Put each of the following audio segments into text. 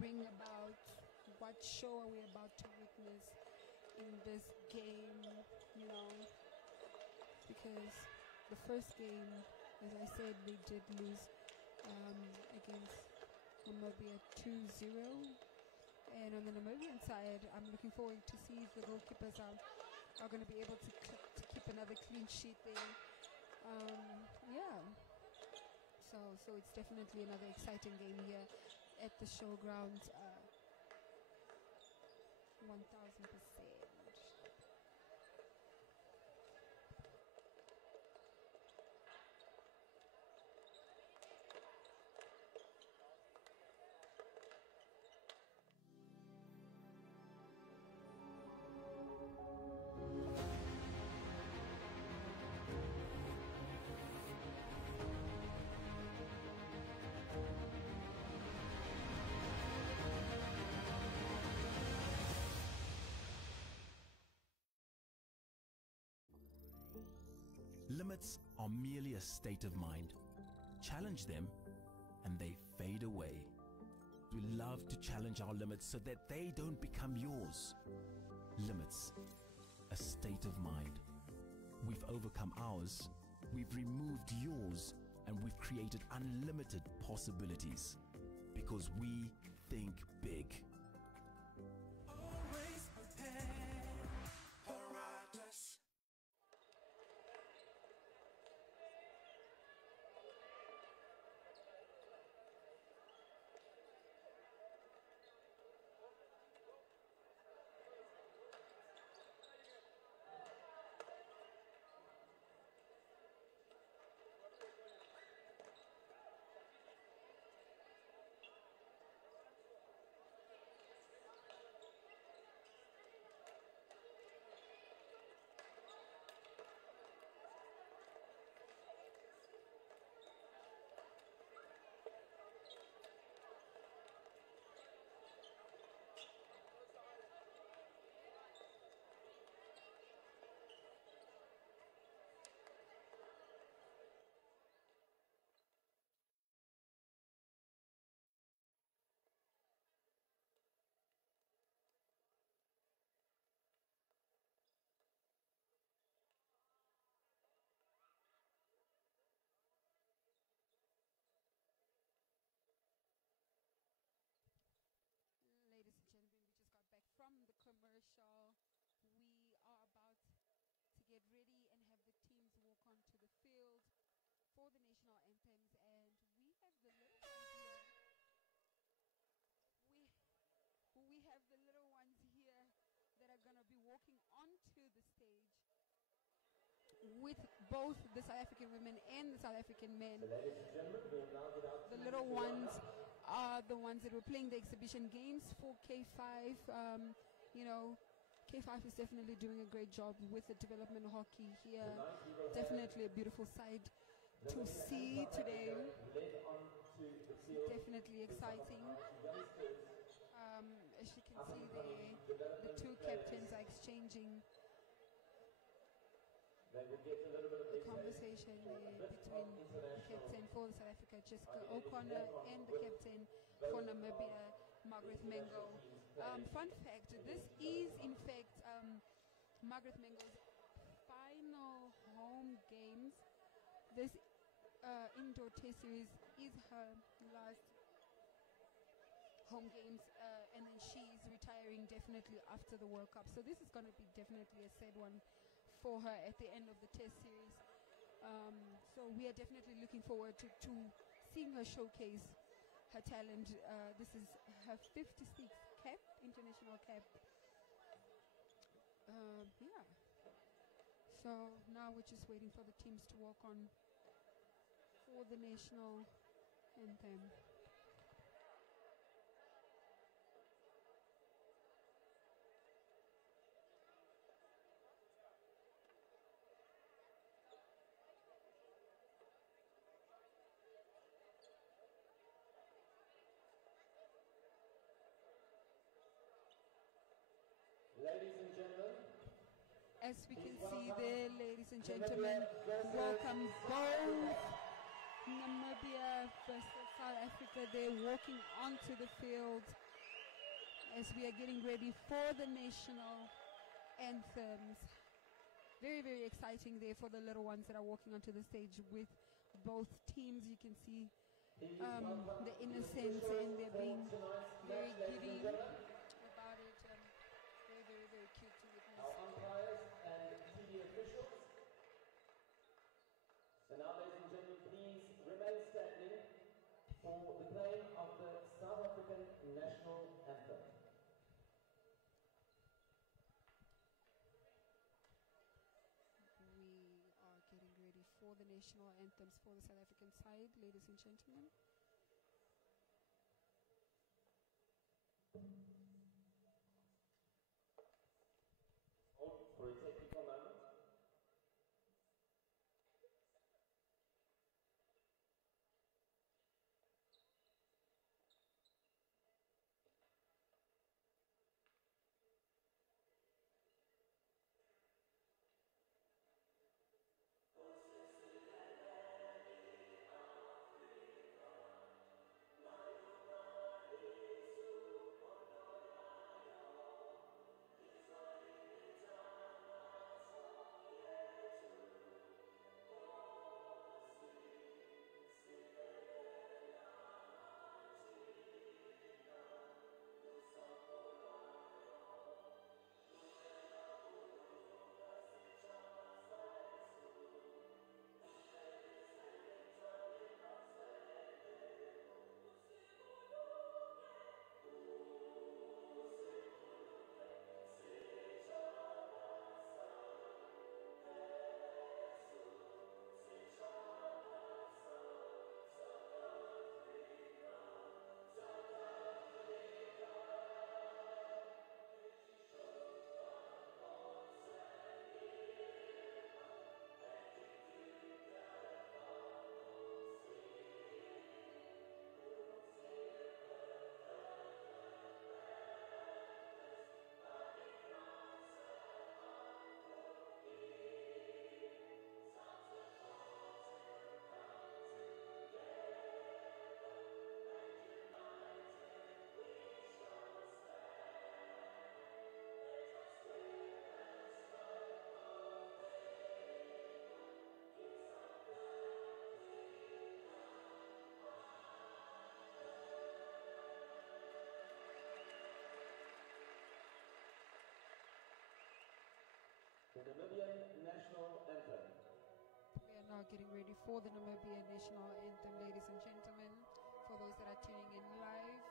bring about? What show are we about to witness in this game, you know? Because the first game, as I said, they did lose against Namibia 2-0. And on the Namibian side, I'm looking forward to see if the goalkeepers are going to be able to keep another clean sheet there. Yeah. So it's definitely another exciting game here at the showground. 1000%. Limits are merely a state of mind. Challenge them and they fade away. We love to challenge our limits so that they don't become yours. Limits, a state of mind. We've overcome ours, we've removed yours, and we've created unlimited possibilities. Because we think big. Always prepared, Herodotus. Ladies and gentlemen, we just got back from the commercial. We are about to get ready and have the teams walk onto the field for the national anthems, and we have the little ones here. We have the little ones here that are gonna be walking onto the stage with both the South African women and the South African men. The little ones are the ones that were playing the exhibition games for K5. You know, K5 is definitely doing a great job with the development hockey here. Definitely a beautiful side to see today. Definitely exciting. As you can see there, the two captains are exchanging a conversation there between the captain for South Africa, Jessica O'Connor, and the captain for Namibia, Margaret Mengo. Fun fact, this is in fact Margaret Mengo's final home games. This indoor test series is her last home games, and then she's retiring definitely after the World Cup. So this is going to be definitely a sad one for her at the end of the test series. So we are definitely looking forward to seeing her showcase her talent. This is her 56th cap, international cap. Yeah. So now we're just waiting for the teams to walk on for the national anthem. Ladies and gentlemen, as we can see there, ladies and gentlemen, welcome both Namibia versus South Africa. They're walking onto the field. as we are getting ready for the national anthems. Very, very exciting there for the little ones that are walking onto the stage with both teams. You can see the innocence, and they're being very giddy about it. Very, very, very cute to witness. Our umpires and TV officials. So now, ladies and gentlemen, please remain standing for the playing of the South African national anthem. We are getting ready for the national anthems for the South African side, ladies and gentlemen. Hold for a technical moment. The Namibian national anthem. We are now getting ready for the Namibia national anthem, ladies and gentlemen, for those that are tuning in live.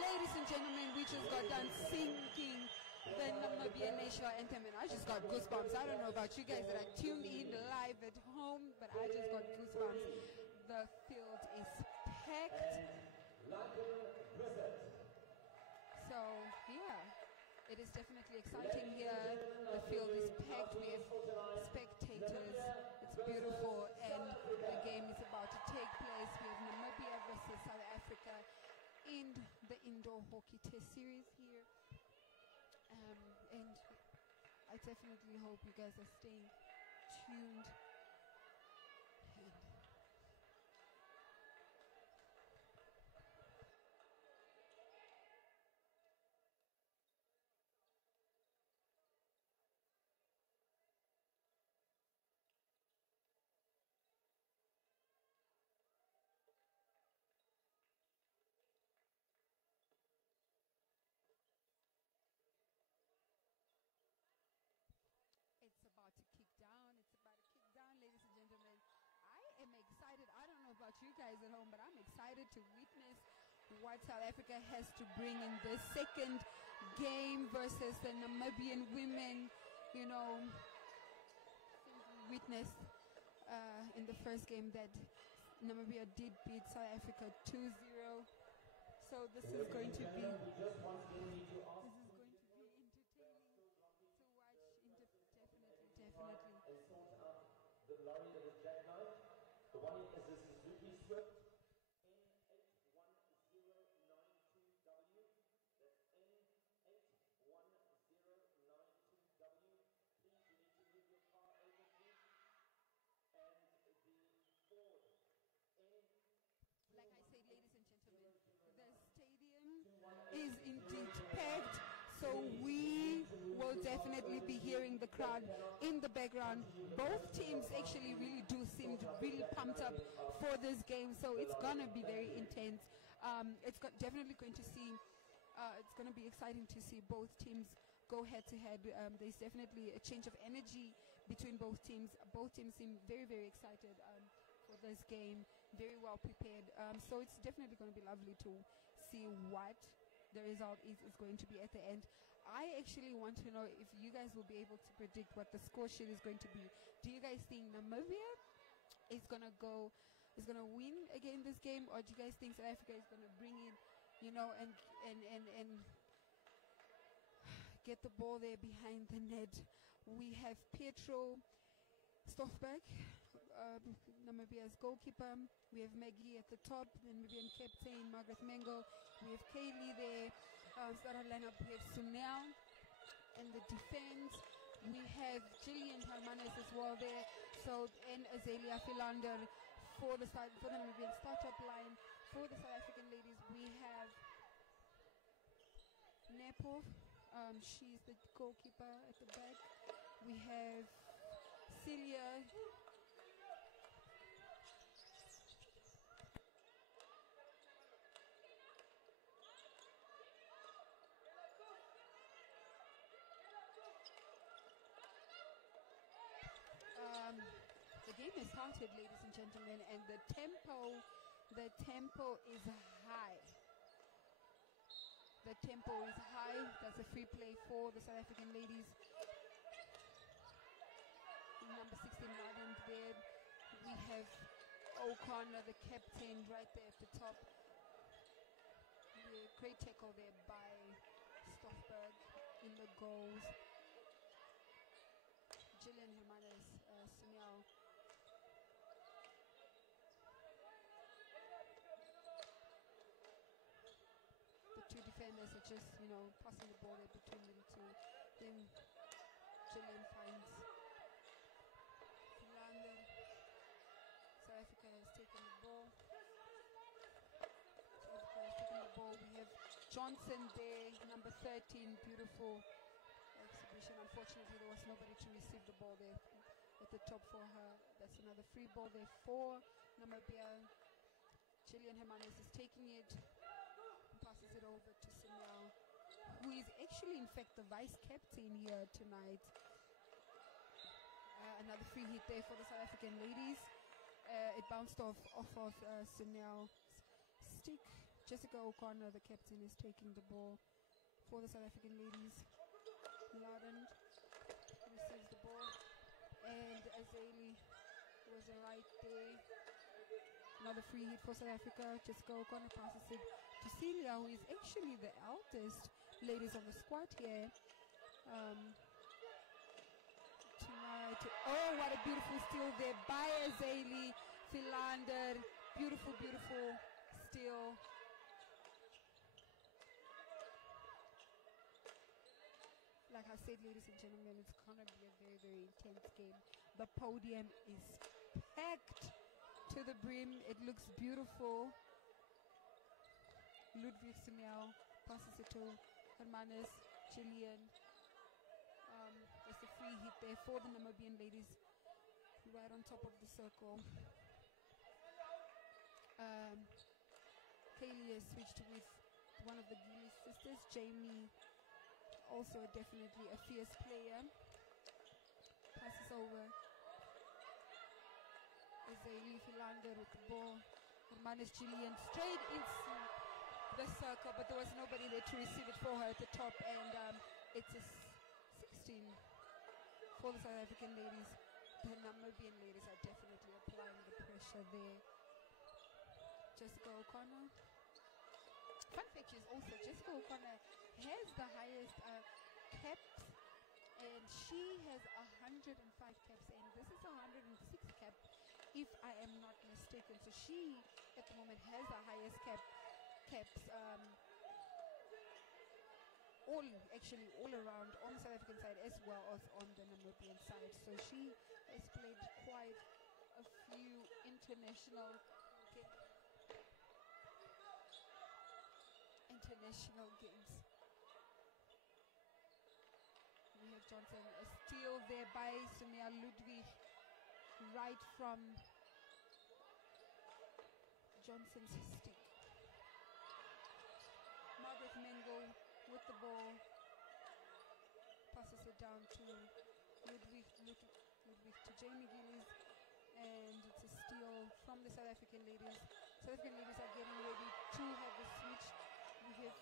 Ladies and gentlemen, we just got done singing the Namibia national anthem, and I just got goosebumps. I don't know about you guys that are tuned in live at home, but I just got goosebumps. The field is packed. So, yeah, it is definitely exciting here. The field is packed. We have spectators. It's beautiful, and the game is about to take place. We have Namibia versus South Africa in the indoor hockey test series here. And I definitely hope you guys are staying tuned. It's about to kick down. It's about to kick down, ladies and gentlemen. I am excited. I don't know about you guys at home, but I'm excited to witness what South Africa has to bring in the second game versus the Namibian women. You know, since we witnessed in the first game that Namibia did beat South Africa 2-0. So this is going to be entertaining to watch. Definitely. And sort out the lorry that was jackknifed. The one is a Suzuki Swift N81092W. That's N81092W. Please, you need to move your car urgently. And the Ford N. Like I said, ladies and gentlemen, the stadium is indeed packed. So we will definitely be hearing the crowd in the background. Both teams actually really do seem really pumped up for this game. So it's going to be very intense. Definitely going to see, it's going to be exciting to see both teams go head to head. There's definitely a change of energy between both teams. Both teams seem very, very excited for this game, very well prepared. So it's definitely going to be lovely to see what the result is going to be at the end. I actually want to know if you guys will be able to predict what the score sheet is going to be. Do you guys think Namibia is going to win again this game, or do you guys think South Africa is going to bring in, you know, and get the ball there behind the net? We have Pietro Stoffberg, Namibia's goalkeeper. We have Maggie at the top, Namibian captain Margaret Mengo. We have Kaylee there. Starting lineup, we have Sunel in the defense. We have Gillian Hermanes as well there. So, and Azalea Philander for the Namibian startup line. For the South African ladies, we have Nepo. She's the goalkeeper at the back. We have Celia. The game has started, ladies and gentlemen, and the tempo is high. The tempo is high. That's a free play for the South African ladies. Number 16 Radin there. We have O'Connor, the captain, right there at the top. Great tackle there by Stoffberg in the goals. Gillian Hermanes, Sunil. The two defenders are just, you know, passing the ball there between them two. Then Gillian finds Philander. South Africa has taken the ball. We have Johnson there, number 13, beautiful exhibition. Unfortunately, there was nobody to receive the ball there at the top for her. That's another free ball there for Namibia. Gillian Hermanes is taking it, passes it over to Sunil, who is actually, in fact, the vice captain here tonight. Another free hit there for the South African ladies. It bounced off of Sunil's stick. Jessica O'Connor, the captain, is taking the ball for the South African ladies. Loudon receives the ball, and Azali was right there. Another free hit for South Africa. Jessica O'Connor passes it to Celia, who is actually the eldest ladies on the squad here. Tonight, oh, what a beautiful steal there by Azali Philander. Beautiful, beautiful steal. Like I said, ladies and gentlemen, it's gonna be a very, very intense game. The podium is packed to the brim. It looks beautiful. Ludwig Sunel passes it to Hermanes Chilean. There's a free hit there for the Namibian ladies, right on top of the circle. Kaylee has switched with one of the Gillies sisters, Jamie, also definitely a fierce player. Passes over. Azali Philander with the ball. Hermanes Chilean straight into the circle, but there was nobody there to receive it for her at the top, and it's a 16 for the South African ladies. The Namibian ladies are definitely applying the pressure there. Jessica O'Connor. Fun fact is also Jessica O'Connor has the highest caps, and she has 105 caps, and this is 106 cap, if I am not mistaken. So she at the moment has the highest caps. All around on the South African side as well as on the Namibian side. So she has played quite a few international games. We have Johnson, a steal there by Sonia Ludwig, right from Johnson's stick. Margaret Mengo with the ball, passes it down to Ludwig to Jamie Gillies, and it's a steal from the South African ladies. South African ladies are getting ready to have the switch. We have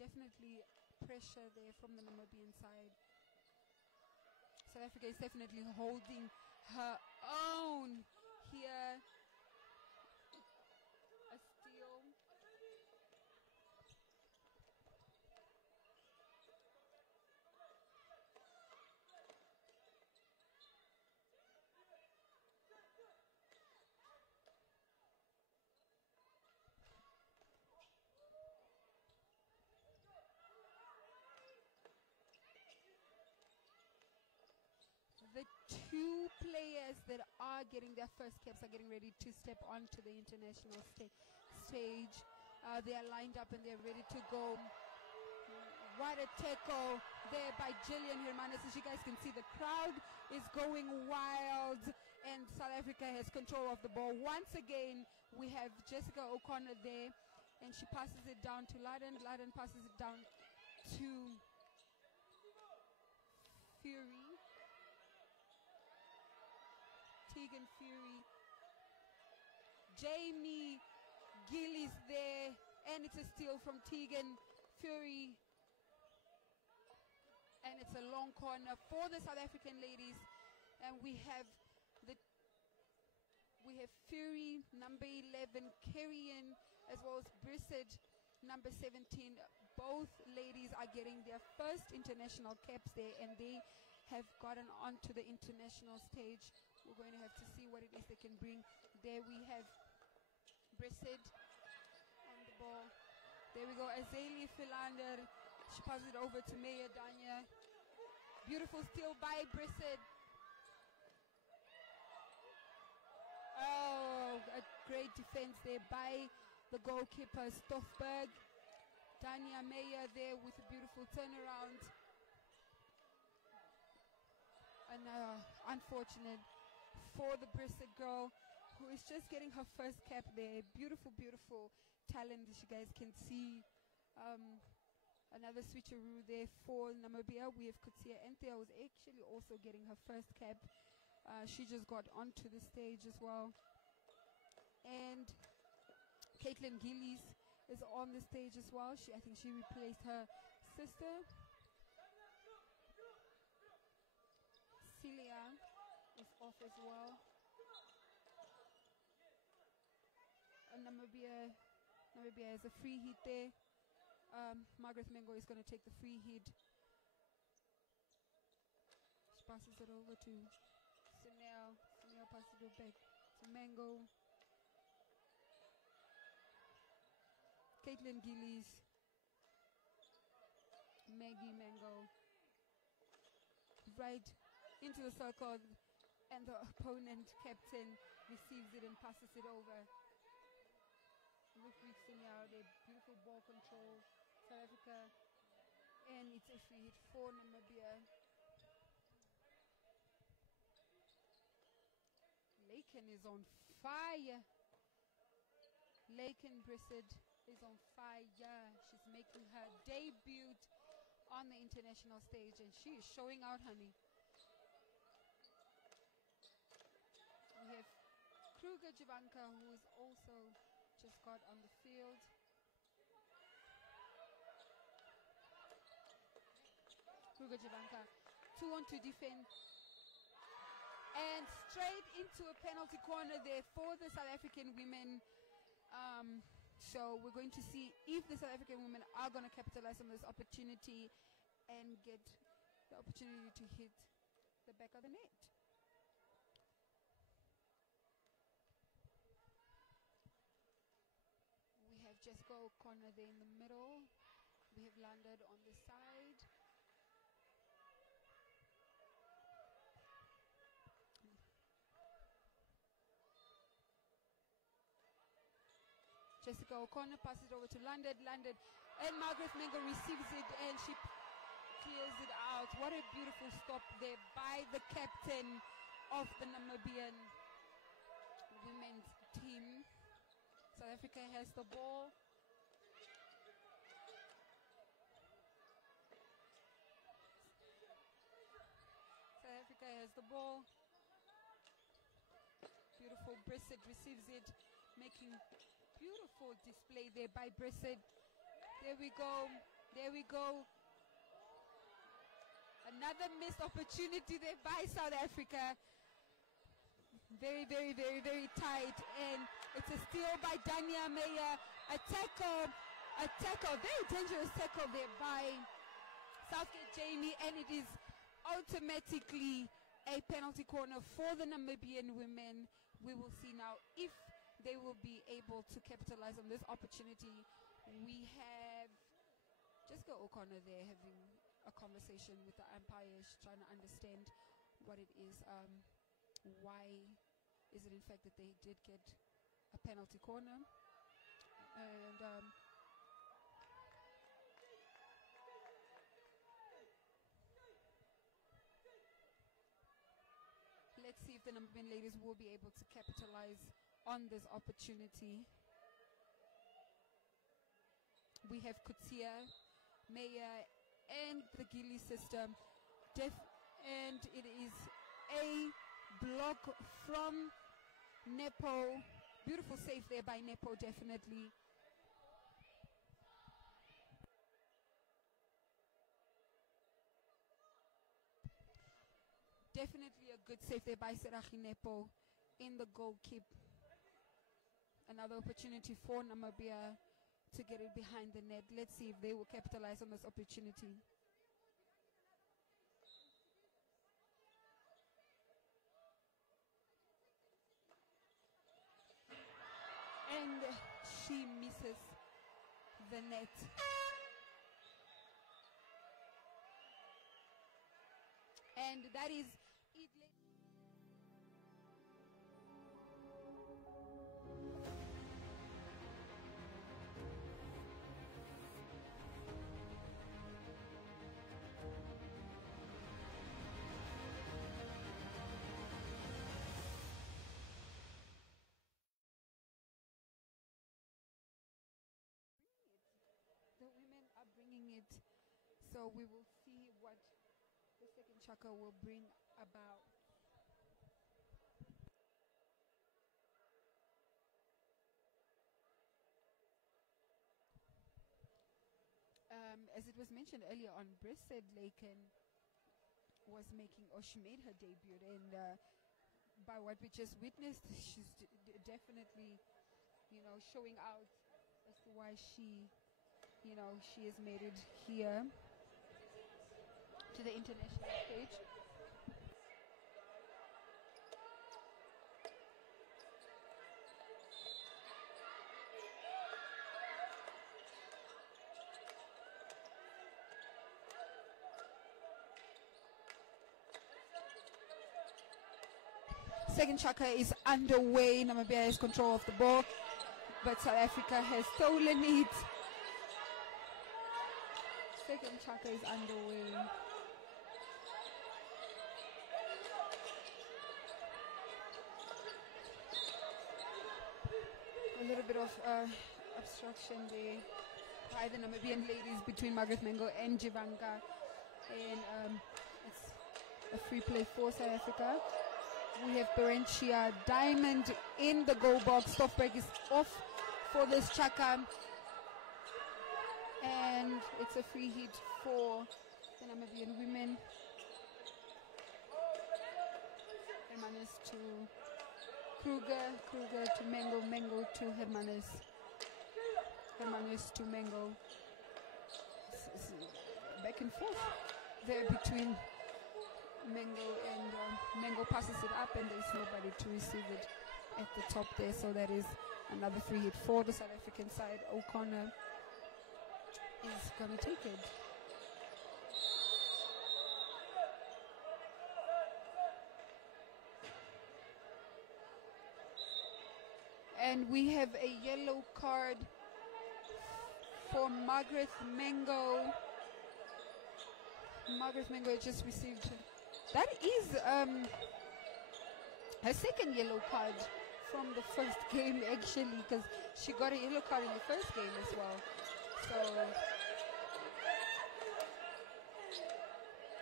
definitely pressure there from the Namibian side. South Africa is definitely holding her own here. A steal. The two players that are getting their first caps are getting ready to step onto the international stage. They are lined up and they're ready to go. What a tackle there by Jillian Hermanes. As you guys can see, the crowd is going wild and South Africa has control of the ball. Once again, we have Jessica O'Connor there, and she passes it down to Laden. Laden passes it down to Fury. Tegan Fury, Jamie Gillies there, and it's a steal from Tegan Fury, and it's a long corner for the South African ladies, and we have Fury number 11, Carrion, as well as Brissett number 17. Both ladies are getting their first international caps there, and they have gotten onto the international stage. We're going to have to see what it is they can bring. There we have Brissett on the ball. There we go. Azali Philander. She passes it over to Maya Danya. Beautiful steal by Brissett. Oh, a great defense there by the goalkeeper, Stoffberg. Danya Meyer there with a beautiful turnaround. And unfortunate for the Brissett girl, who is just getting her first cap there. Beautiful, beautiful talent, as you guys can see. Another switcheroo there for Namibia. We have Kutia Enthea, who's actually also getting her first cap. She just got onto the stage as well. And Caitlin Gillies is on the stage as well. I think she replaced her sister. Celia is off as well. Namibia has a free hit there. Margaret Mengo is going to take the free hit. She passes it over to Sunel. Sunel passes it back to Mengo. Caitlin Gillies, Maggie Mango, right into the circle, and the opponent captain receives it and passes it over. Referee Sinyal, their beautiful ball control, South Africa, and it's a free hit for Namibia. Laken is on fire. Laken Brissett is on fire. She's making her debut on the international stage, and she is showing out, honey. We have Kruger Javanka, who is also just got on the field. Kruger Javanka, 2-on-2 defense. And straight into a penalty corner there for the South African women. So we're going to see if the South African women are going to capitalize on this opportunity and get the opportunity to hit the back of the net. We have Jessica O'Connor there in the middle. We have landed on the side. Jessica O'Connor passes it over to London, and Margaret Mengo receives it and she clears it out. What a beautiful stop there by the captain of the Namibian women's team. South Africa has the ball. South Africa has the ball. Beautiful Brissett receives it, making beautiful display there by Brissett. There we go. There we go. Another missed opportunity there by South Africa. Very, very, very, very tight. And it's a steal by Dania Meyer. A tackle. Very dangerous tackle there by Southgate Jamie. And it is automatically a penalty corner for the Namibian women. We will see now if they will be able to capitalize on this opportunity. We have Jessica O'Connor there having a conversation with the umpire. She's trying to understand what it is. Why is it in fact that they did get a penalty corner? And let's see if the Namibian ladies will be able to capitalize on this opportunity. We have Kutia, Meyer, and the Gilly system. And it is a block from Nepo. Beautiful save there by Nepo, definitely. Definitely a good save there by Serachi Nepo in the goal keep. Another opportunity for Namibia to get it behind the net. Let's see if they will capitalize on this opportunity. And she misses the net. And that is it. The women are bringing it, so we will see what the second chaka will bring about. As it was mentioned earlier on, Brissett Laken was making, or she made her debut, and by what we just witnessed, she's definitely, showing out as to why she has made it here to the international stage. Second chaka is underway. Namibia has control of the ball, but South Africa has stolen it. Second chaka is underway. A little bit of obstruction there by the Namibian ladies between Margaret Mengo and Jivanka, and it's a free play for South Africa. We have Berentia Diamond in the goal box. Stoffberg is off for this chaka, and it's a free hit for the Namibian women. Hermanes to Kruger to Mengo to Hermanes to Mengo. It's back and forth there between Mengo, and Mengo passes it up, and there's nobody to receive it at the top there, so that is another free hit for the South African side. O'Connor is going to take it. And we have a yellow card for Margaret Mengo. Margaret Mengo just received. That is her second yellow card from the first game, actually, because she got a yellow card in the first game as well. So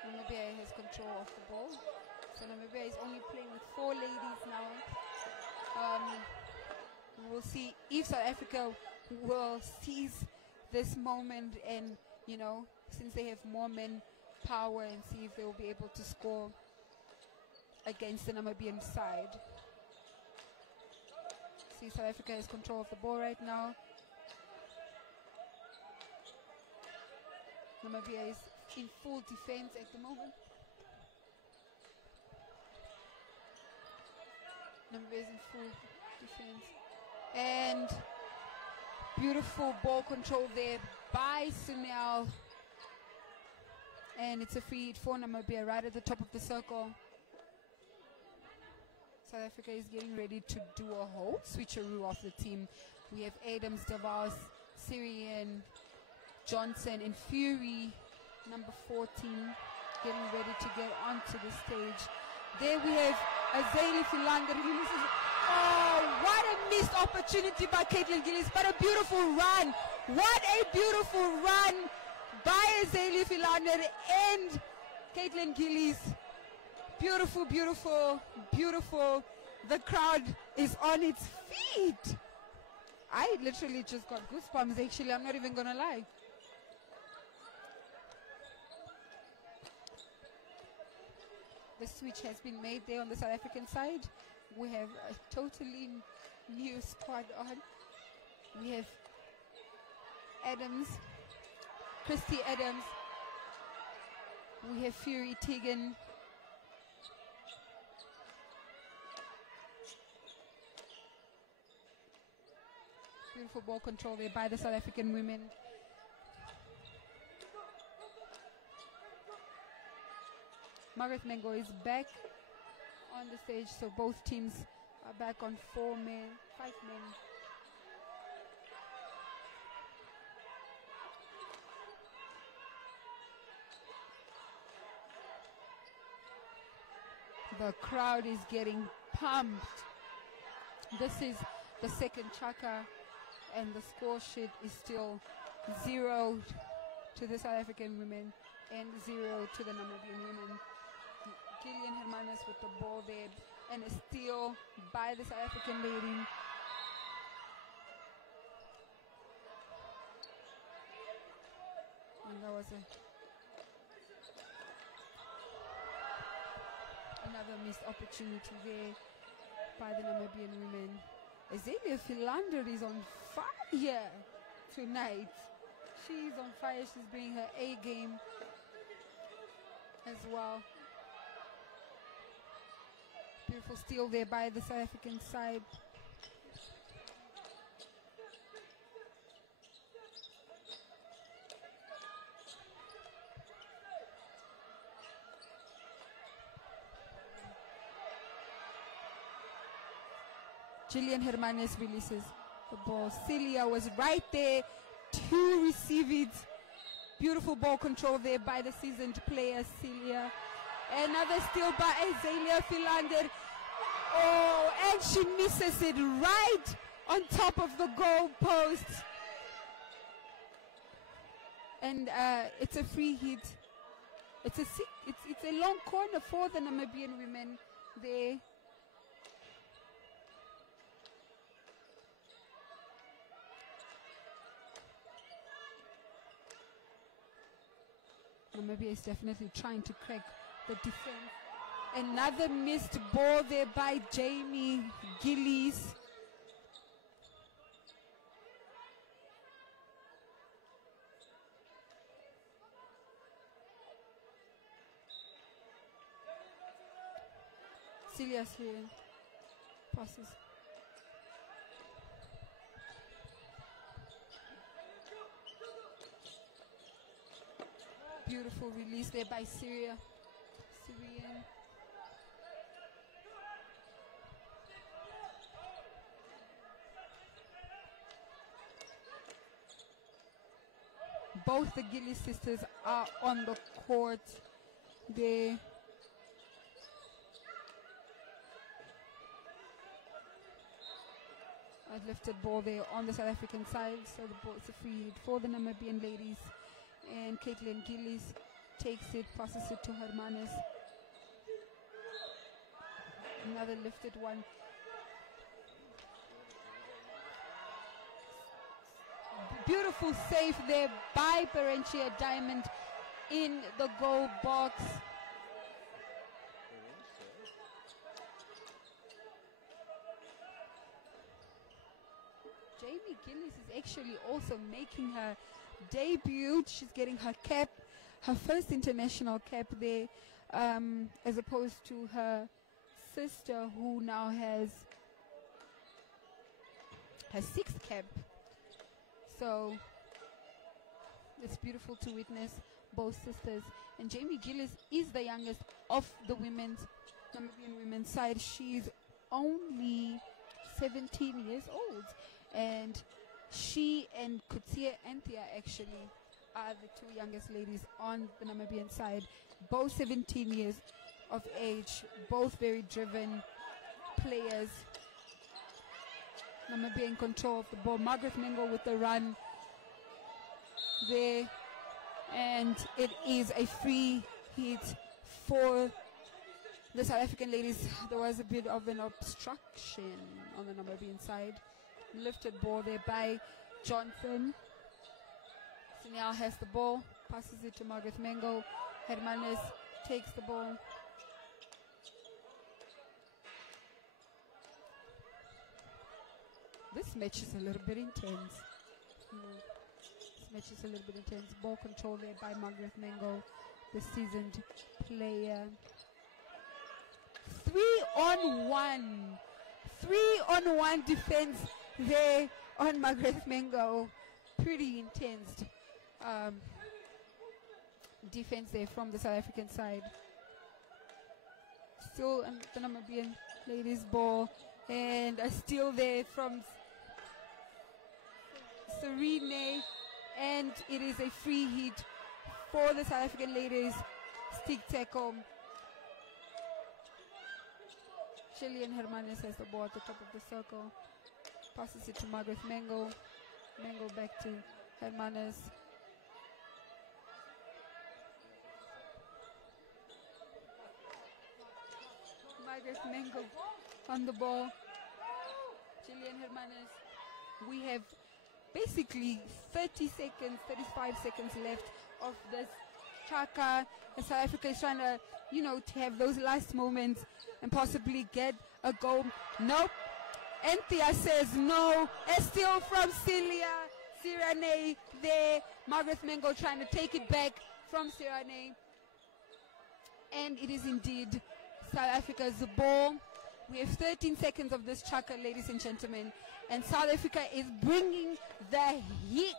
Namibia has control of the ball. So Namibia is only playing with 4 ladies now. We'll see if South Africa will seize this moment, and since they have more men power, and see if they will be able to score against the Namibian side. See, South Africa has control of the ball right now. Namibia is in full defense at the moment. Namibia is in full defense. And beautiful ball control there by Sunil. And it's a free hit for Namibia right at the top of the circle. South Africa is getting ready to do a whole switcheroo of the team. We have Adams, Davos, Syrian, Johnson, and Fury, number 14, getting ready to get onto the stage. There we have Azali Philander. Oh, what a missed opportunity by Caitlin Gillies, but a beautiful run. What a beautiful run by Azali Philander and Caitlin Gillies. Beautiful, beautiful, beautiful. The crowd is on its feet. I literally just got goosebumps, actually. I'm not even going to lie. The switch has been made there on the South African side. We have a totally new squad on. We have Adams, Christy Adams. We have Fury Tegan. Beautiful ball control there by the South African women. Margaret Mengo is back on the stage, so both teams are back on 5 men. The crowd is getting pumped. This is the second chaka, and the score sheet is still 0 to the South African women and 0 to the Namibian women. Gillian Hermanes with the ball there, and a steal by the South African lady. And that was another missed opportunity there by the Namibian women. Azelia Philander is on fire tonight. She's on fire. She's bringing her A game as well. Beautiful steal there by the South African side. Julian Hermanes releases the ball. Celia was right there to receive it. Beautiful ball control there by the seasoned player, Celia. Another steal by Azalea Philander. Oh, and she misses it right on top of the goal post. And it's a free hit. It's a long corner for the Namibian women there. Namibia is definitely trying to crack the defense. Another missed ball there by Jamie Gillies. Celia's here. Passes. Beautiful release there by Syrian. Both the Gillies sisters are on the court. They a lifted ball there on the South African side, so the ball is a free hit for the Namibian ladies. And Caitlin Gillies takes it, passes it to Hermanes. Another lifted one. Beautiful save there by Perenchia Diamond in the goal box. Jamie Gillies is actually also making her debut. She's getting her cap, her first international cap there, as opposed to her sister who now has her sixth cap. So it's beautiful to witness both sisters. And Jamie Gillies is the youngest of the Namibian women's side. She's only 17 years old. And she and Kutsia Anthea actually are the two youngest ladies on the Namibian side. Both 17 years of age, both very driven players. Namibia in control of the ball. Margaret Mengo with the run there. And it is a free hit for the South African ladies. There was a bit of an obstruction on the Namibian side. Lifted ball there by Johnson. Sinel has the ball, passes it to Margaret Mengo. Hermanes takes the ball. This match is a little bit intense. This match is a little bit intense. Ball control there by Margaret Mengo, the seasoned player. 3-on-1. 3-on-1 defense there on Margaret Mengo. Pretty intense defense there from the South African side. Still the Namibian ladies ball, and a steal there from Serene, and it is a free hit for the South African ladies. Stick tackle. Shelley and Hermanes has the ball at the top of the circle. Passes it to Margaret Mengo. Mengo back to Hermanes. Margaret Mengo on the ball. Gillian Hermanes. We have basically 30 seconds, 35 seconds left of this chaka. And South Africa is trying to, to have those last moments and possibly get a goal. Nope. Anthea says no. A steal from Sirane there. Margaret Mengo trying to take it back from Sirane. And it is indeed South Africa's ball. We have 13 seconds of this chaka, ladies and gentlemen. And South Africa is bringing the heat.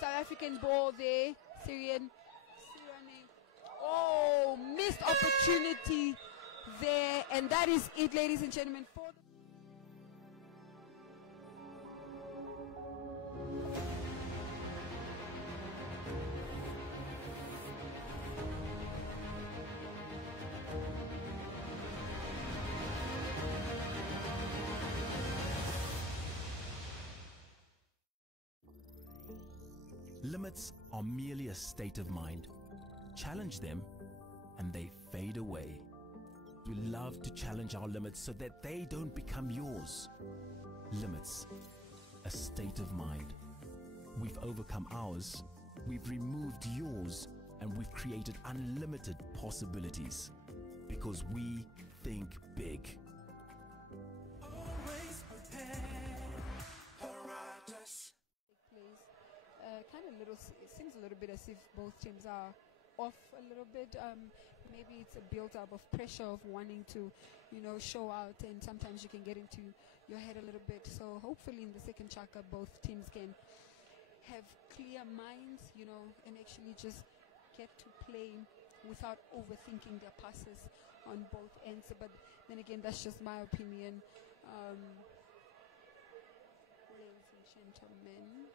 South African ball there. Sirane. Oh, missed opportunity there. And that is it, ladies and gentlemen. For Limits are merely a state of mind. Challenge them and they fade away. We love to challenge our limits so that they don't become yours. Limits, a state of mind. We've overcome ours, we've removed yours, and we've created unlimited possibilities. Because we think big. Always prepared. Apparatus. Plays kind of little. It seems a little bit as if both teams are off a little bit. Maybe it's a build-up of pressure of wanting to, show out, and sometimes you can get into your head a little bit. So hopefully in the second chaka, both teams can have clear minds, and actually just get to play without overthinking their passes on both ends. But then again, that's just my opinion. Ladies and gentlemen.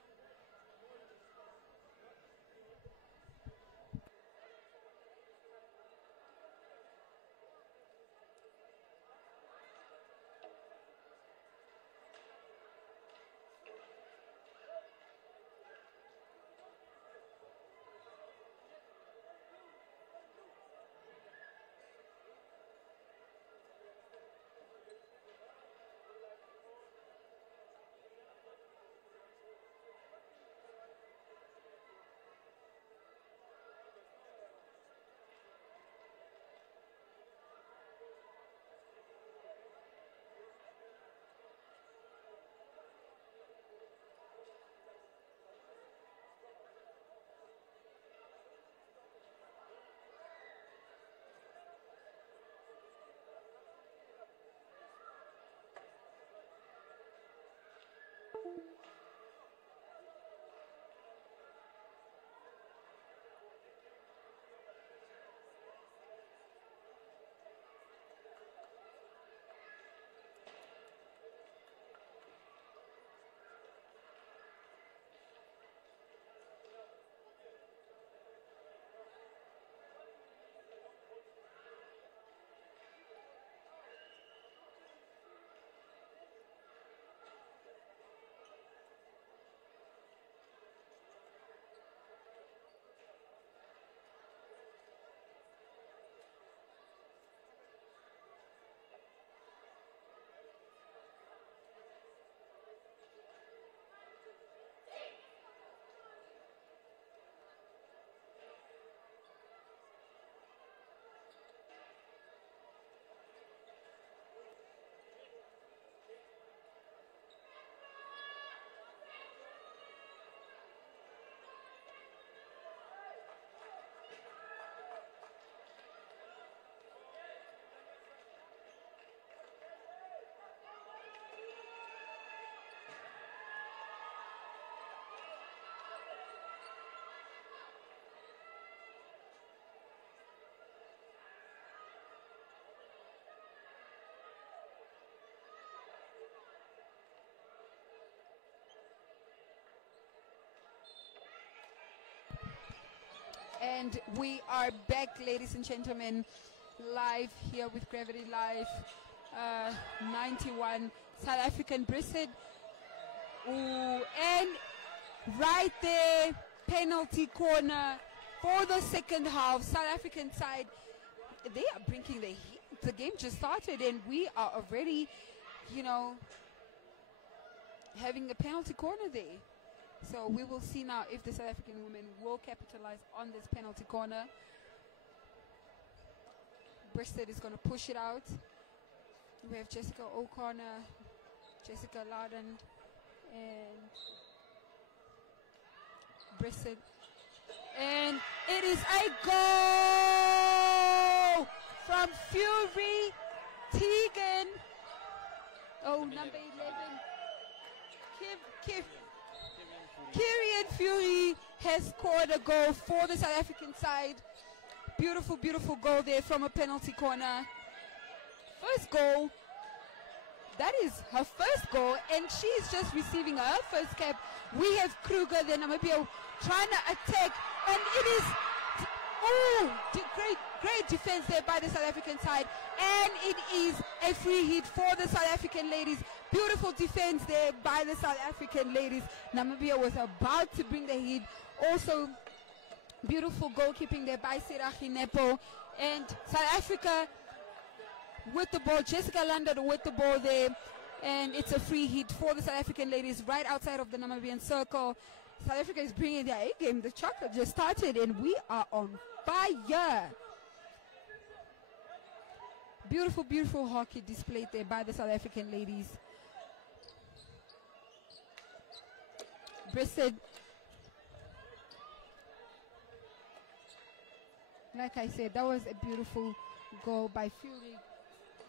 And we are back, ladies and gentlemen, live here with Gravity Live. 91 South African Brissett. Ooh, and right there, penalty corner for the second half. South African side, they are bringing the heat. The game just started and we are already, having a penalty corner there. So we will see now if the South African women will capitalize on this penalty corner. Brissett is going to push it out. We have Jessica O'Connor, Jessica Loudon, and Brissett. And it is a goal from Fury Tegan. Oh, number 11. Kyrian Fury has scored a goal for the South African side. Beautiful, beautiful goal there from a penalty corner. First goal. That is her first goal, and she's just receiving her first cap. We have Kruger, the Namibia, trying to attack, and it is, great defense there by the South African side, and it is a free hit for the South African ladies. Beautiful defense there by the South African ladies. Namibia was about to bring the hit Also, beautiful goalkeeping there by Sirachi Nepo. And South Africa with the ball. Jessica London with the ball there. And it's a free hit for the South African ladies right outside of the Namibian circle. South Africa is bringing their A game. The chocolate just started and we are on fire. Beautiful, beautiful hockey displayed there by the South African ladies. Brissett, like I said, that was a beautiful goal by Fury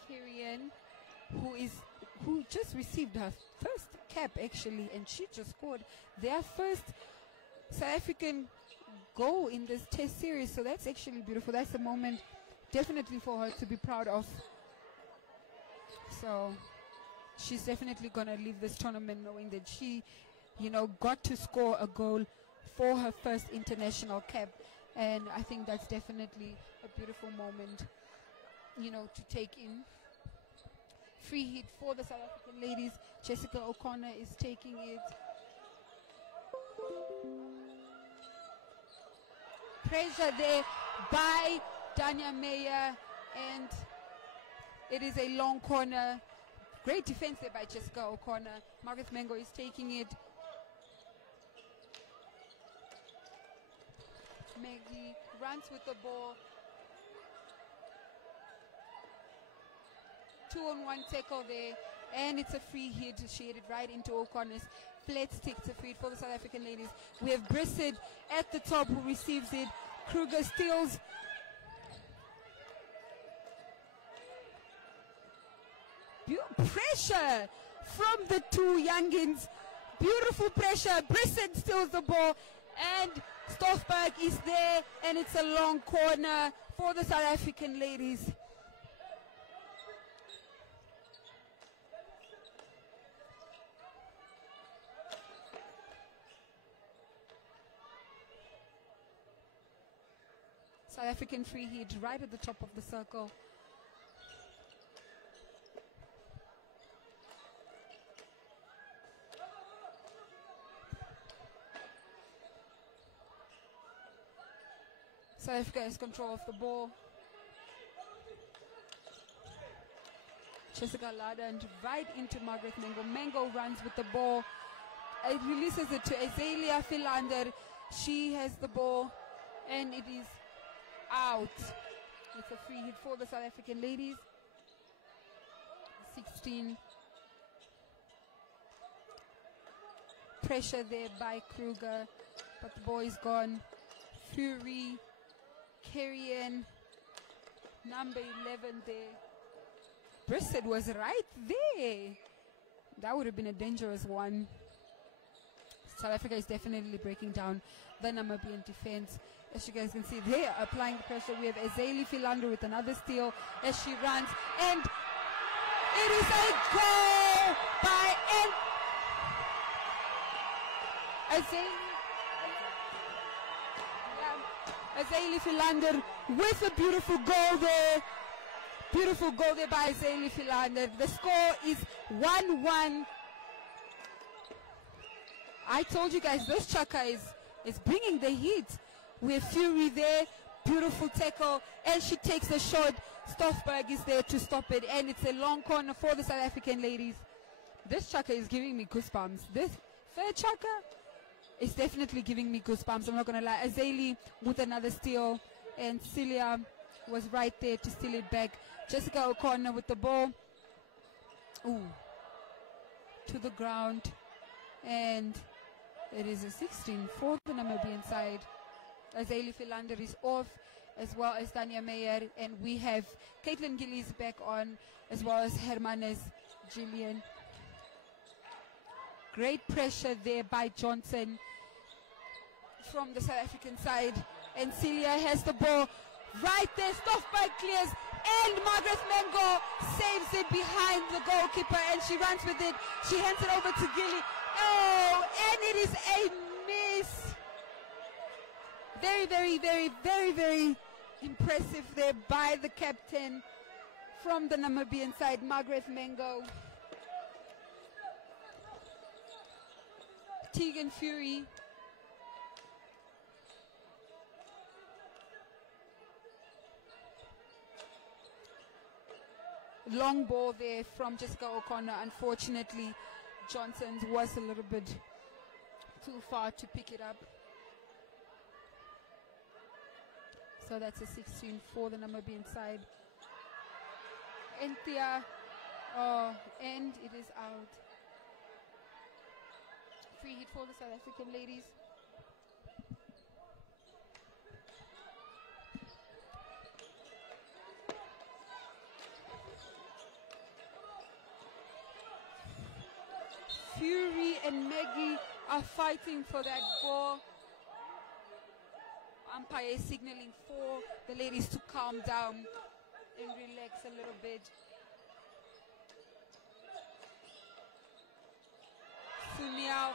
Kirian, who just received her first cap actually, and she just scored their first South African goal in this test series. So that's actually beautiful. That's a moment definitely for her to be proud of. So she's definitely gonna leave this tournament knowing that she, you know, got to score a goal for her first international cap. And I think that's definitely a beautiful moment, you know, to take in. Free hit for the South African ladies. Jessica O'Connor is taking it. Pressure there by Dania Meyer, and it is a long corner. Great defense there by Jessica O'Connor. Margaret Mengo is taking it. Maggie runs with the ball. 2-on-1 tackle there, and it's a free hit. She hit it right into O'Connor's flat stick. It's a free hit for the South African ladies. We have Brissett at the top who receives it. Kruger steals. Pressure from the two youngins. Beautiful pressure. Brissett steals the ball, and Stoffberg is there, and it's a long corner for the South African ladies. South African free hit right at the top of the circle. South Africa has control of the ball. Jessica Ladand right into Margaret Mengo. Mengo runs with the ball. It releases it to Azalea Philander. She has the ball, and it is out. It's a free hit for the South African ladies. 16. Pressure there by Kruger, but the ball is gone. Fury, Carrion, number 11 there. Brissett was right there. That would have been a dangerous one. South Africa is definitely breaking down the Namibian defense. As you guys can see, they are applying the pressure. We have Azalea Philander with another steal as she runs, and it is a goal by Azalea Philander with a beautiful goal there. Beautiful goal there by Azalea Philander. The score is 1-1. I told you guys this Chaka is bringing the heat. We have Fury there, beautiful tackle, and she takes a shot. Stoffberg is there to stop it, and it's a long corner for the South African ladies. This Chaka is giving me goosebumps. This third Chaka is definitely giving me goosebumps. I'm not going to lie. Azalea with another steal, and Celia was right there to steal it back. Jessica O'Connor with the ball. Ooh. To the ground. And it is a 16 for the Namibian side. Azalea Philander is off, as well as Tanya Meyer, and we have Caitlin Gillies back on, as well as Hermanes Gillian. Great pressure there by Johnson from the South African side, and Celia has the ball right there. Stoffberg clears, and Margaret Mengo saves it behind the goalkeeper, and she runs with it. She hands it over to Gilly. Oh, and it is a miss. Very, very, very, very, very impressive there by the captain from the Namibian side, Margaret Mengo. Tegan Fury long ball there from Jessica O'Connor. Unfortunately, Johnson's was a little bit too far to pick it up. So that's a 16 for the Namibian side. Entia, and it is out. Free hit for the South African ladies. Fury and Maggie are fighting for that ball. Umpire is signaling for the ladies to calm down and relax a little bit. Sunyao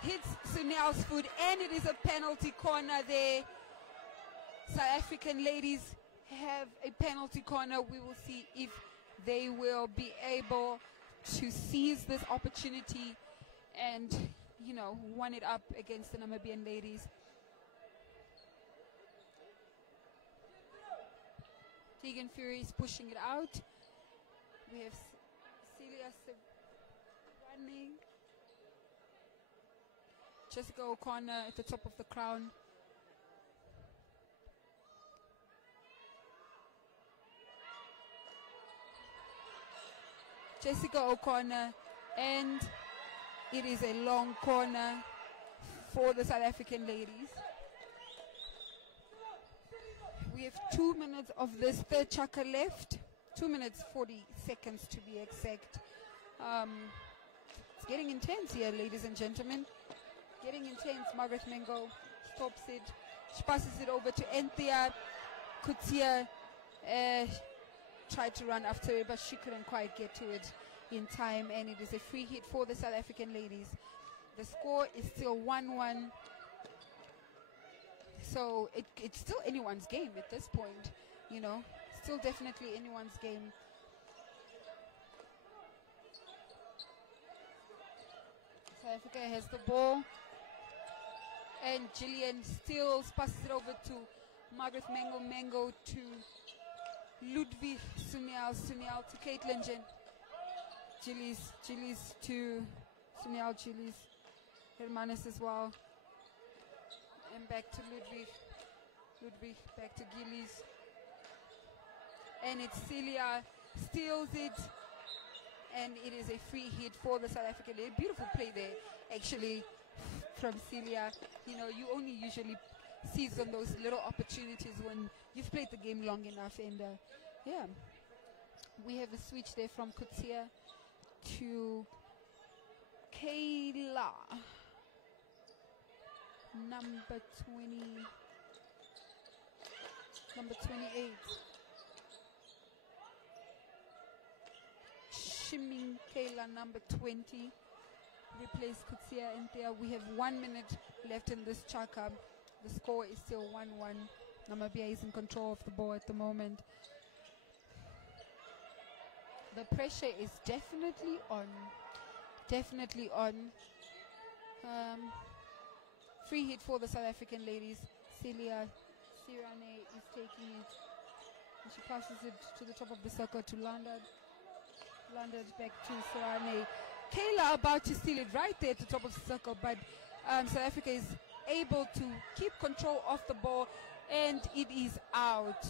hits Sunyao's foot, and it is a penalty corner there. South African ladies have a penalty corner. We will see if they will be able to seize this opportunity and, you know, one it up against the Namibian ladies. Tegan Fury is pushing it out. We have Celia running. Jessica O'Connor at the top of the crown. Jessica O'Connor, and it is a long corner for the South African ladies. We have 2 minutes of this third chaka left. 2 minutes 40 seconds to be exact. It's getting intense here, ladies and gentlemen. Getting intense. Margaret Mengo stops it. She passes it over to Enthea. Kutia tried to run after it, but she couldn't quite get to it in time, and it is a free hit for the South African ladies. The score is still 1-1. So it's still anyone's game at this point, you know. Still definitely anyone's game. South Africa has the ball. And Gillian Stills passes it over to Margaret Mengo. Mengo to Ludwig Sunyao. Sunyao to Caitlin Jen. Gillies to Sunyao. Gillies. Hermanes as well. And back to Ludwig. Ludwig back to Gillies. And it's Celia steals it. And it is a free hit for the South African. A beautiful play there, actually, from Celia. You know, you only usually seize on those little opportunities when you've played the game long enough. And yeah, we have a switch there from Kutia to Kayla, number 28. Shimming Kayla, number 20. Replace Kutsia and there. We have 1 minute left in this chaka. The score is still 1-1. Namibia is in control of the ball at the moment. The pressure is definitely on. Definitely on. Free hit for the South African ladies. Celia Sirane is taking it. And she passes it to the top of the circle to London. London back to Sirane. Kayla about to steal it right there at the top of the circle, but South Africa is able to keep control of the ball, and it is out.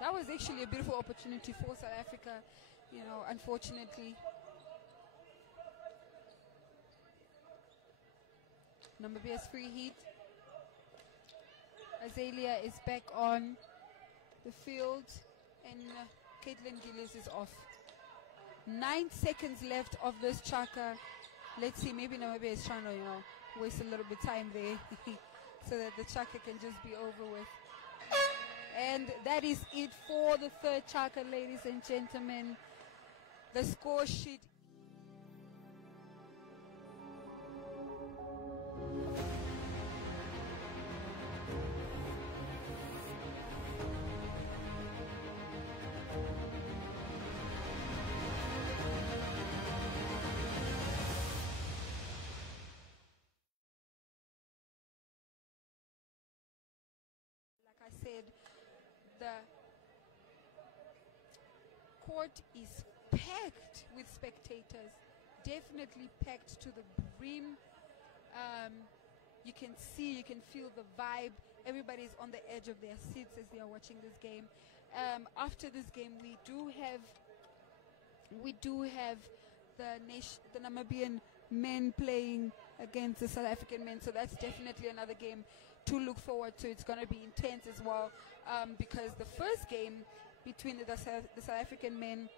That was actually a beautiful opportunity for South Africa, you know, unfortunately. Namibia's free hit. Azalea is back on the field, and Caitlin Gillies is off. 9 seconds left of this chaka. Let's see, maybe Namibia is trying to, you know, waste a little bit of time there so that the chaka can just be over with. And that is it for the third chaka, ladies and gentlemen. The score sheet. Said court is packed with spectators, definitely packed to the brim. You can see, you can feel the vibe. Everybody's on the edge of their seats as they are watching this game. After this game, we do have the Namibian men playing against the South African men, so that's definitely another game to look forward to. It's going to be intense as well, because the first game between the South African men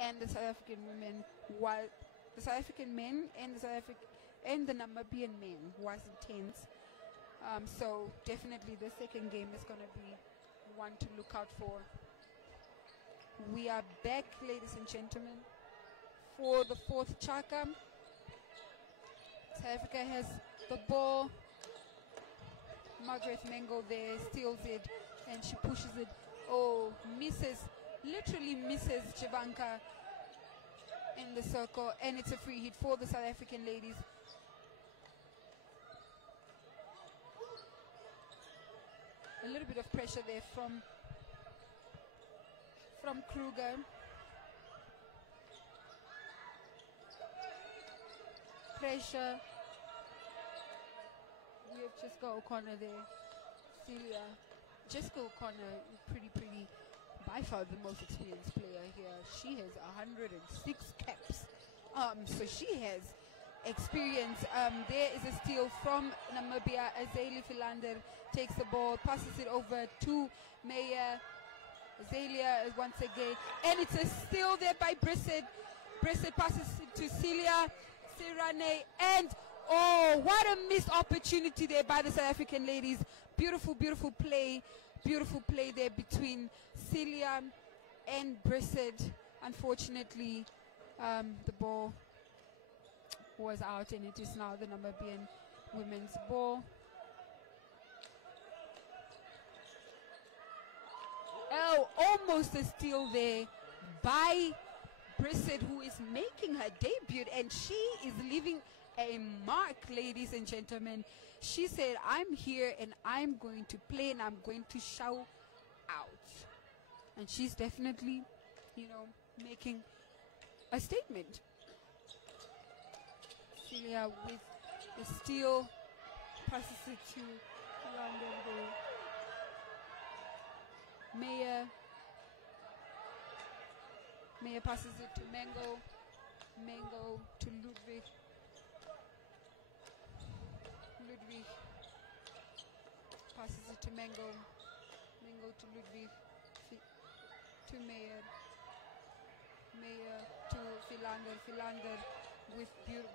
and the South African women was the South African men and the Namibian men was intense. So definitely the second game is going to be one to look out for. We are back, ladies and gentlemen, for the fourth chaka. South Africa has the ball. Margaret Mengo there steals it and she pushes it. Oh, literally misses Javanka in the circle, and it's a free hit for the South African ladies. A little bit of pressure there from Kruger. Pressure. We have Jessica O'Connor there. Celia. Jessica O'Connor, pretty, by far the most experienced player here. She has 106 caps. So she has experience. There is a steal from Namibia. Azali Philander takes the ball, passes it over to Meyer. Azalea once again, and it's a steal there by Brissett. Brissett passes it to Celia Sirane, and oh, what a missed opportunity there by the South African ladies. Beautiful play there between Celia and Brissett. Unfortunately, the ball was out, and it is now the Namibian women's ball. Oh, almost a steal there by Brissett, who is making her debut, and she is leaving a mark, ladies and gentlemen. She said, I'm here and I'm going to play and I'm going to show out. And she's definitely, making a statement. Celia with the steal, passes it to London there. Meyer passes it to Mengo. Mengo to Ludwig. Ludwig passes it to Mengo. Mengo to Ludwig. To Meyer. Meyer to Philander. Philander with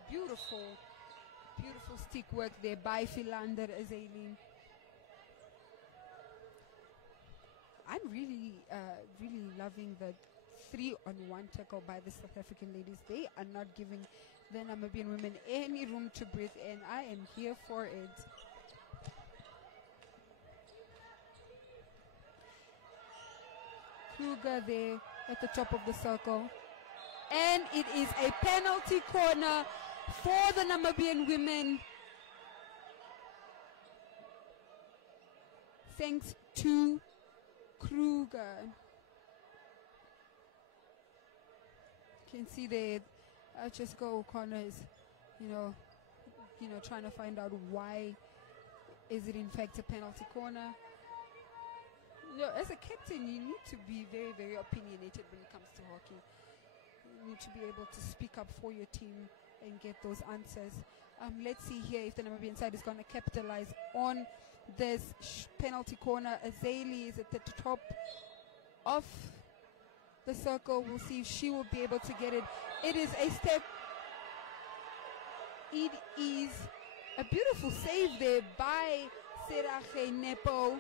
beautiful stick work there by Philander Azali. I'm really loving the 3-on-1 tackle by the South African ladies. They are not giving the Namibian women any room to breathe, and I am here for it. Kruger there at the top of the circle. And it is a penalty corner for the Namibian women. Thanks to Kruger. You can see there, Jessica O'Connor is, trying to find out why is it in fact a penalty corner. As a captain, you need to be very, very opinionated when it comes to hockey. You need to be able to speak up for your team and get those answers. Let's see here if the Namibian side is going to capitalize on this penalty corner. Azali is at the top of the circle. We'll see if she will be able to get it. It is a step. It is a beautiful save there by Serache Nepo.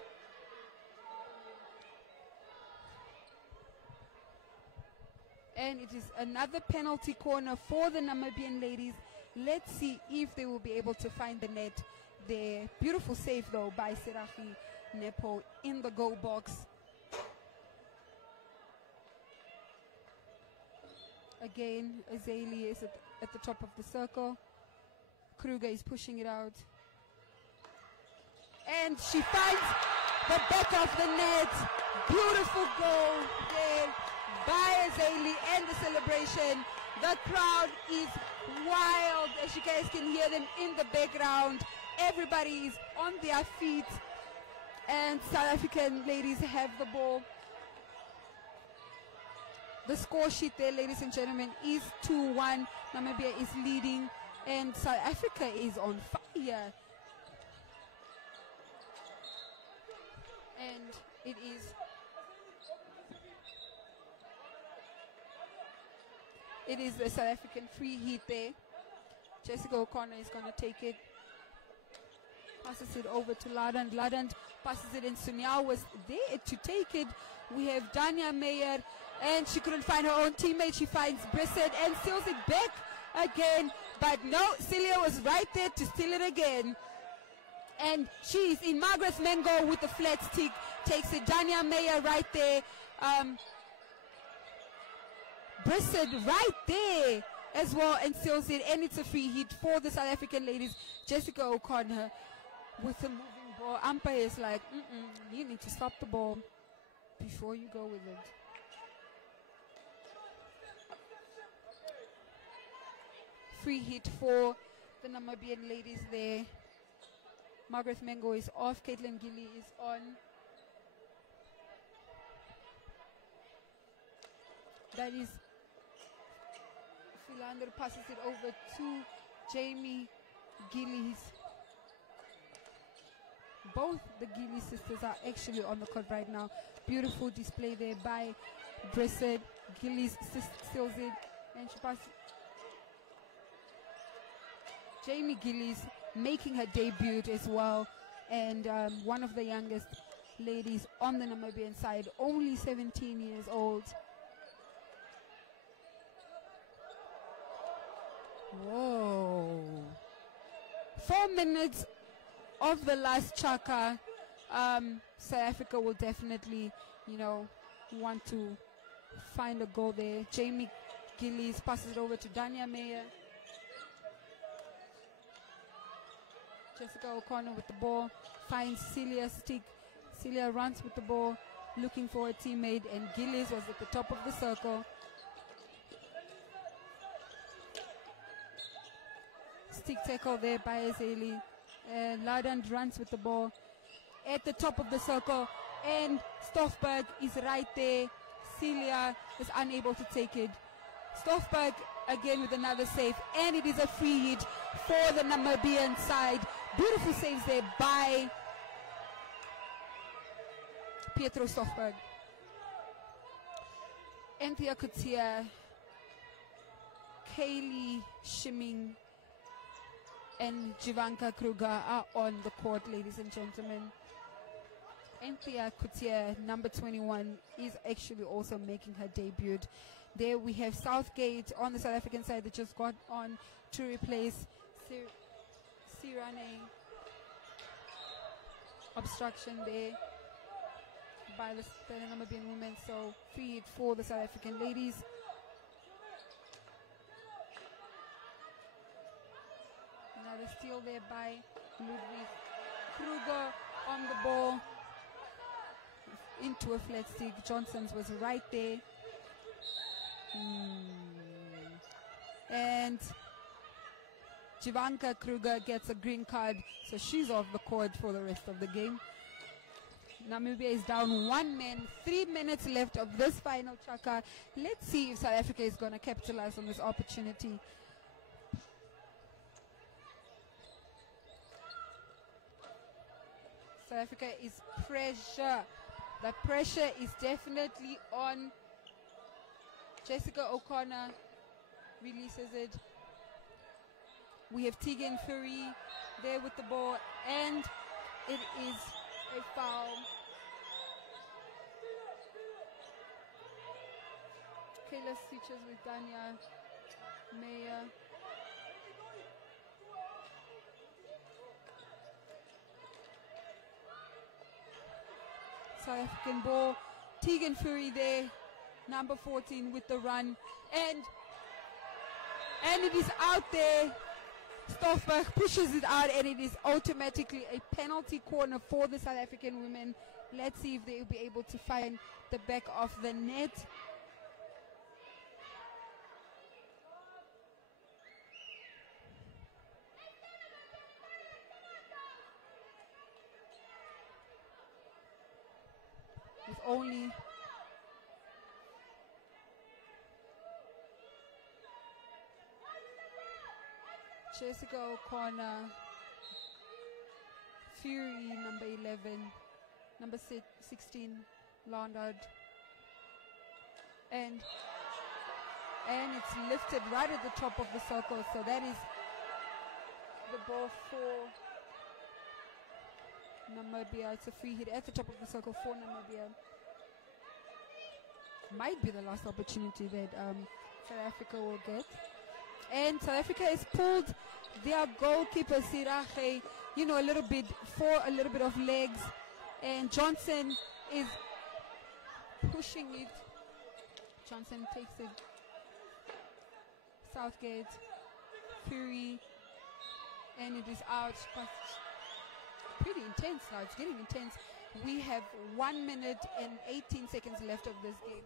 And it is another penalty corner for the Namibian ladies. Let's see if they will be able to find the net there. Beautiful save though by Serachi Nepo in the goal box. Again, Azali is at the top of the circle. Kruger is pushing it out. And she finds the back of the net. Beautiful goal there. by Azali and the celebration. The crowd is wild, as you guys can hear them in the background. Everybody is on their feet, and South African ladies have the ball. The score sheet there, ladies and gentlemen, is 2-1. Namibia is leading, and South Africa is on fire. And it is the South African free hit there. Jessica O'Connor is going to take it. Passes it over to Ladand. Ladand passes it in. Sunyao was there to take it. We have Danya Meyer, and she couldn't find her own teammate. She finds Brissett and steals it back again. But no, Celia was right there to steal it again. And she's in. Margaret Mengo with the flat stick takes it. Danya Meyer right there. Brissett right there as well, and steals it. And it's a free hit for the South African ladies. Jessica O'Connor with the moving ball. Umpire is like, you need to stop the ball before you go with it. Free hit for the Namibian ladies there. Margaret Mengo is off. Caitlin Gilly is on. That is Philander passes it over to Jamie Gillies. Both the Gilly sisters are actually on the court right now. Beautiful display there by Brissett. Gillies steals it, and she passes. Jamie Gillies making her debut as well, and one of the youngest ladies on the Namibian side, only 17 years old. Whoa. 4 minutes of the last chaka. South Africa will definitely, want to find a goal there. Jamie Gillies passes it over to Danya Meyer. Jessica O'Connor with the ball, finds Celia's stick. Celia runs with the ball, looking for a teammate, and Gillies was at the top of the circle. Stick tackle there by Azali. And Ladand runs with the ball at the top of the circle, and Stoffberg is right there. Celia is unable to take it. Stoffberg again with another save, and it is a free hit for the Namibian side. Beautiful saves there by Pietro Stoffberg. Anthea Kutia, Kaylee Shimming, and Jivanka Kruger are on the court, ladies and gentlemen. Anthea Kutia, number 21, is actually also making her debut. There we have Southgate on the South African side that just got on to replace Sirane. Obstruction there by the Namibian women, so free hit for the South African ladies. Another steal there by Ludwig Kruger on the ball into a flat stick. Johnson's was right there. And Jivanka Kruger gets a green card, so she's off the court for the rest of the game. Namibia is down 1 man, 3 minutes left of this final chaka. Let's see if South Africa is going to capitalize on this opportunity. South Africa is pressure. The pressure is definitely on. Jessica O'Connor releases it. We have Tegan Fury there with the ball, and it is a foul. Kayla switches with Danya Meyer. South African ball. Tegan Fury there, number 14 with the run, and it is out there. Stoffberg pushes it out, and it is automatically a penalty corner for the South African women. Let's see if they will be able to find the back of the net. only. Jessica O'Connor, Fury, number 11, number 16, Landard, and it's lifted right at the top of the circle. So that is the ball for Namibia. It's a free hit at the top of the circle for Namibia. Might be the last opportunity that South Africa will get. And South Africa has pulled their goalkeeper Sirache, you know, a little bit of legs, and Johnson is pushing it. Johnson takes it. Southgate, Fury, and it is out. But pretty intense now. It's getting intense. We have 1 minute and 18 seconds left of this game.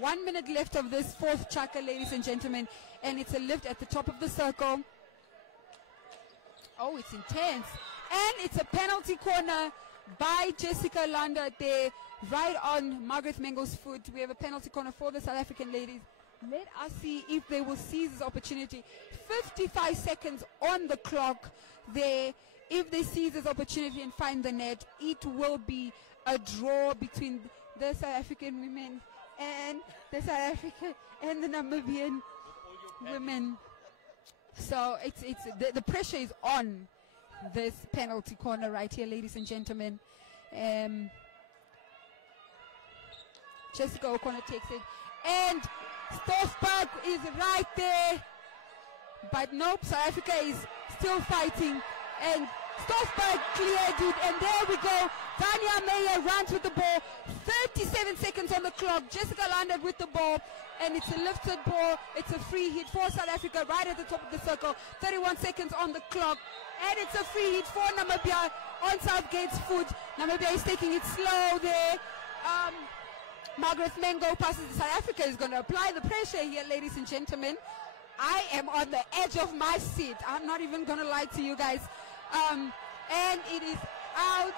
One minute left of this fourth chaka, ladies and gentlemen, and it's a lift at the top of the circle. Oh, it's intense. And it's a penalty corner by Jessica Landa there, right on Margaret Mengo's foot. We have a penalty corner for the South African ladies. Let us see if they will seize this opportunity. 55 seconds on the clock there. If they seize this opportunity and find the net, it will be a draw between the South African women and the South African and the Namibian women. So it's the pressure is on this penalty corner right here, ladies and gentlemen. Jessica O'Connor takes it, and Stoffberg is right there, but nope, South Africa is still fighting, and Stoffberg cleared it, and there we go. Tanya Meyer runs with the ball. 37 seconds on the clock. Jessica landed with the ball, and it's a lifted ball. It's a free hit for South Africa right at the top of the circle. 31 seconds on the clock, and it's a free hit for Namibia on Southgate's foot. Namibia is taking it slow there. Margaret Mengo passes. South Africa is going to apply the pressure here, ladies and gentlemen. I am on the edge of my seat. I'm not even going to lie to you guys. And it is out.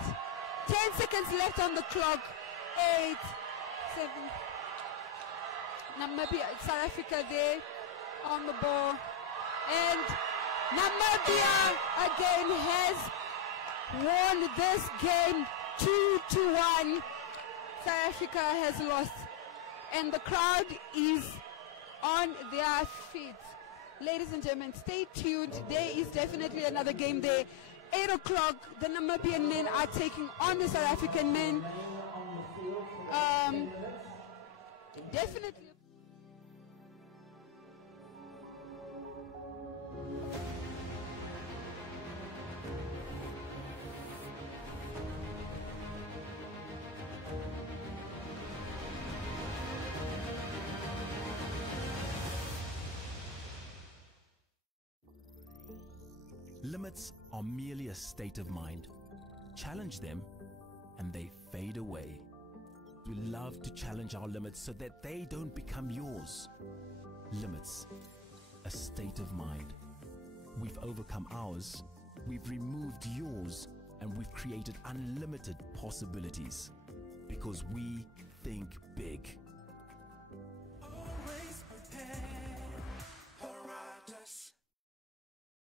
10 seconds left on the clock. 8, 7. Namibia, South Africa there on the ball. And Namibia again has won this game 2-1. South Africa has lost. And the crowd is on their feet. Ladies and gentlemen, stay tuned. There is definitely another game there. 8 o'clock, the Namibian men are taking on the South African men. Definitely. Limits are merely a state of mind. Challenge them and they fade away. We love to challenge our limits so that they don't become yours. Limits, a state of mind. We've overcome ours, we've removed yours, and we've created unlimited possibilities. Because we think big.